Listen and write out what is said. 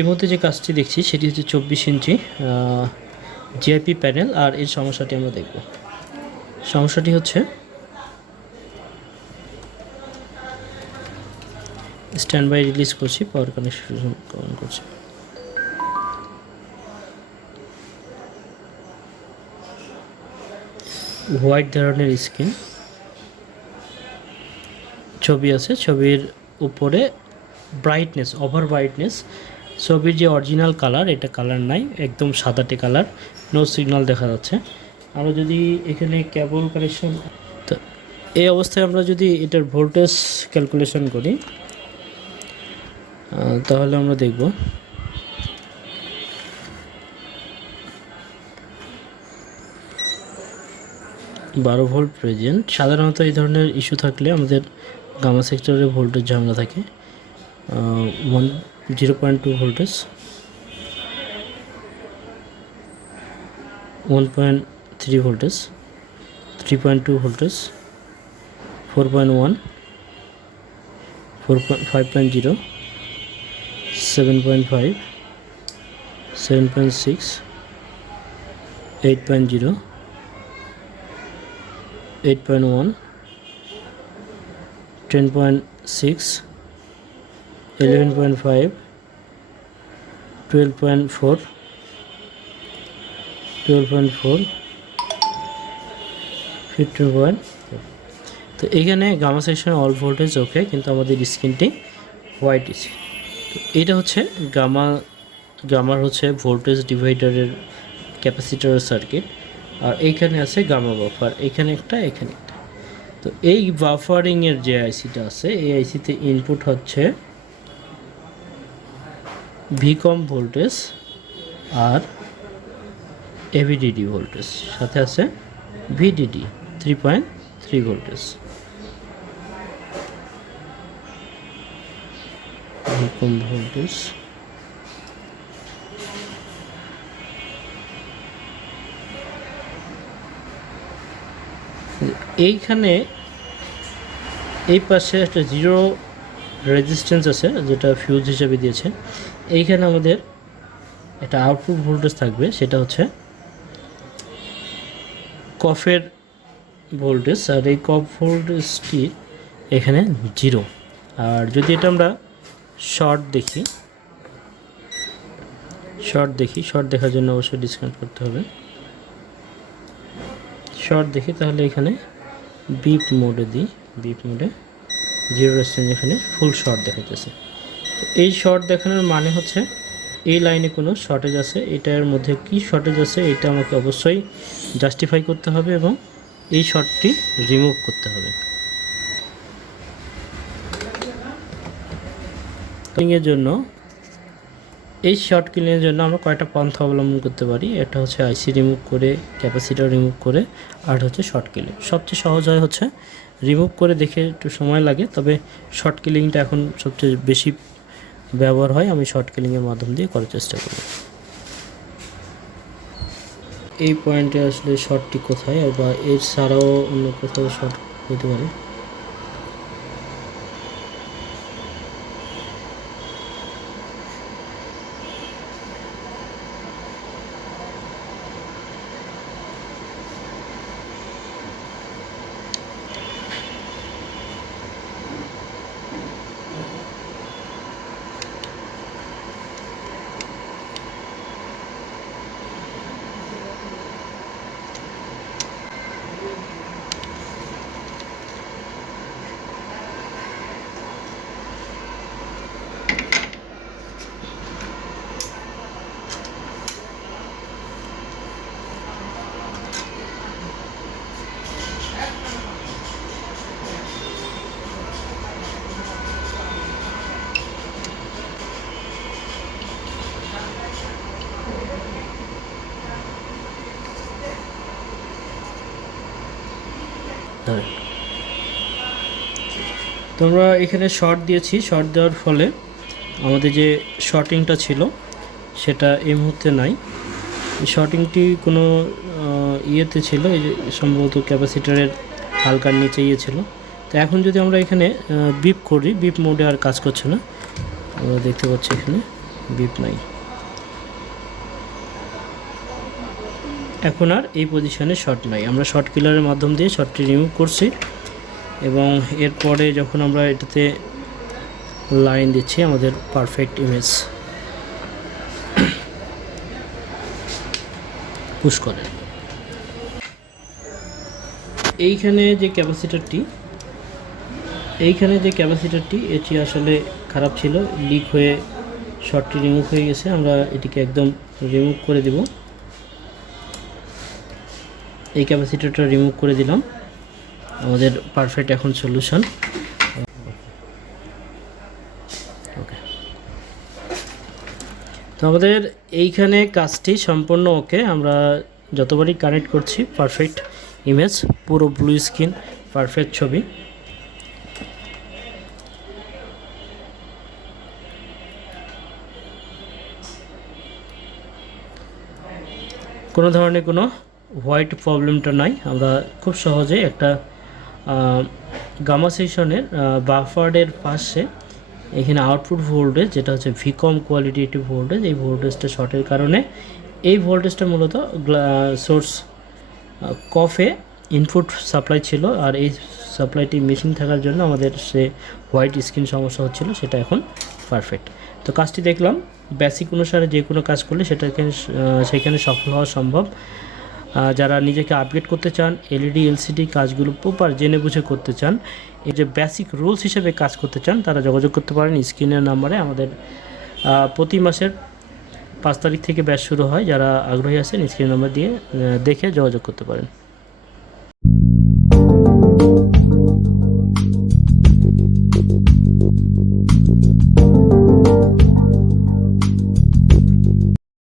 এই মধ্যে যে কাজটি দেখছি সেটি হচ্ছে 24 ইঞ্চি জিআইপি প্যানেল। আর এর সমস্যাটি আমরা দেখব। সমস্যাটি হচ্ছে স্ট্যান্ড বাই রিলিজ করছি, পাওয়ার কানেকশন অন করছি। হোয়াইট ধরনের স্ক্রিন, ছবি আছে, ছবির উপরে ব্রাইটনেস, ওভার ব্রাইটনেস, ছবির যে অরিজিনাল কালার এটা কালার নাই, একদম সাদাটে কালার, নো সিগন্যাল দেখা যাচ্ছে। আমরা যদি এখানে কেবল কানেকশন, তো এই অবস্থায় আমরা যদি এটার ভোল্টেজ ক্যালকুলেশন করি তাহলে আমরা দেখব বারো ভোল্ট প্রেজেন্ট। সাধারণত এই ধরনের ইস্যু থাকলে আমাদের গামা সেক্টরে ভোল্টেজ ঝামেলা থাকে। 0.2 ভোল্টেজ, 1.3 ভোল্টেজ, 3.2 ভোল্টেজ, 4.1, 5.0, 7.5, 7.6, 8.0, 8.1, 10.6, 11.5, 12.4, 12.4, 15. তো এখানে গামা সেকশনে অল ভোল্টেজ ওকে, কিন্তু আমাদের স্ক্রিনটি হোয়াইট এসি। তো এটা হচ্ছে গামার হচ্ছে ভোল্টেজ ডিভাইডারের ক্যাপাসিটরের সার্কিট। আর এইখানে আছে গামা বাফার, এখানে একটা, এখানে একটা। তো এই বাফারিংয়ের যে আইসিটা আছে, এই আইসিতে ইনপুট হচ্ছে ভিকম ভোল্টেজ আর এভিডিডি ভোল্টেজ, সাথে আছে ভিডিডি 3.3 ভোল্টেজ। ভিকম ভোল্টেজ, এইখানে এই পাশে একটা জিরো রেজিস্ট্যান্স আছে যেটা ফিউজ হিসেবে দিয়েছে। এইখানে আমাদের একটা আউটপুট ভোল্টেজ থাকবে, সেটা হচ্ছে কফের ভোল্টেজ, আর এই কফ ভোল্টেজটি এখানে 0। আর যদি এটা আমরা শর্ট দেখি, শর্ট দেখার জন্য অবশ্যই ডিসকানেক্ট করতে হবে। শর্ট দেখি তাহলে এখানে বিপ মোডে দিই, বিপ মোডে 0 রেজিস্ট্যান্স, এখানে ফুল শর্ট দেখাইতেছে। তো এই শর্ট দেখানোর মানে হচ্ছে এই লাইনে কোনো শর্টেজ আছে, এটার মধ্যে কি শর্টেজ আছে এটা আমাকে অবশ্যই জাস্টিফাই করতে হবে এবং এই শর্টটি রিমুভ করতে হবে। এর জন্য, এই শর্ট ক্লিনের জন্য আমরা কয়েকটা পন্থা অবলম্বন করতে পারি। এটা হচ্ছে আইসি রিমুভ করে, ক্যাপাসিটর রিমুভ করে, আর হচ্ছে শর্ট কিলিং। সবচেয়ে সহজ হয় হচ্ছে রিমুভ করে, দেখে একটু সময় লাগে, তবে শর্ট কিলিংটা এখন সবচেয়ে বেশি ব্যবহার হয়। আমি শর্ট কিলিংয়ের মাধ্যম দিয়ে করার চেষ্টা করব। এই পয়েন্টে আসলে শর্টটি কোথায়, বা এর ছাড়াও অন্য কোথাও শর্ট হতে পারে। তোমরা এখানে শর্ট দিয়েছি, শর্ট দেওয়ার ফলে আমাদের যে শর্টিংটা ছিল সেটা এই মুহূর্তে নাই। শর্টিংটি কোনো ইয়েতে ছিল, এই যে সম্ভবত ক্যাপাসিটারের হালকার নিচে ইয়ে ছিল। তো এখন যদি আমরা এখানে বিপ করি, বিপ মোডে আর কাজ করছে না, আমরা দেখতে পাচ্ছি এখানে বিপ নাই। এখন আর এই পজিশনে শর্ট নাই, আমরা শর্ট কিলারের মাধ্যম দিয়ে শর্টটি রিমুভ করছি এবং এরপরে যখন আমরা এটাতে লাইন দিচ্ছি আমাদের পারফেক্ট ইমেজ পুশ করে। এইখানে যে ক্যাপাসিটরটি এটি আসলে খারাপ ছিল, লিক হয়ে শর্টটি রিমুভ হয়ে গেছে। আমরা এটিকে একদম রিমুভ করে দেব। এই ক্যাপাসিটরটা রিমুভ করে দিলাম, আমাদের পারফেক্ট এখন সলিউশন। ওকে, তো আমাদের এইখানে কাজটি সম্পূর্ণ ওকে। আমরা যতবারই কানেক্ট করছি পারফেক্ট ইমেজ, পুরো ব্লু স্ক্রিন, পারফেক্ট ছবি। কোনো ধরনের কোনো হোয়াইট প্রবলেমটা নাই। আমরা খুব সহজে একটা গামা সেশনের বাফারের পাশে এখানে আউটপুট ভোল্টেজ যেটা হচ্ছে ভিকম কোয়ালিটেটিভ ভোল্টেজ, এই ভোল্টেজটা শর্টের কারণে এই ভোল্টেজটা মূলত সোর্স কফে ইনপুট সাপ্লাই ছিল, আর এই সাপ্লাইটি মেশিন থাকার জন্য আমাদের সে হোয়াইট স্ক্রিন সমস্যা হচ্ছিল, সেটা এখন পারফেক্ট। তো কাজটি দেখলাম, বেসিক অনুসারে যে কোনো কাজ করলে সেখানে সফল হওয়া সম্ভব। যারা নিজেকে আপগ্রেড করতে চান, এলইডি এলসিডি কাজগুলো প্রপার জেনে বুঝে করতে চান, এই যে বেসিক রুলস হিসেবে কাজ করতে চান, তারা যোগাযোগ করতে পারেন স্ক্রিনের নাম্বারে। আমাদের প্রতি মাসের 5 তারিখ থেকে ব্যাচ শুরু হয়। যারা আগ্রহী আছেন স্ক্রিনের নাম্বার দিয়ে দেখে যোগাযোগ করতে পারেন।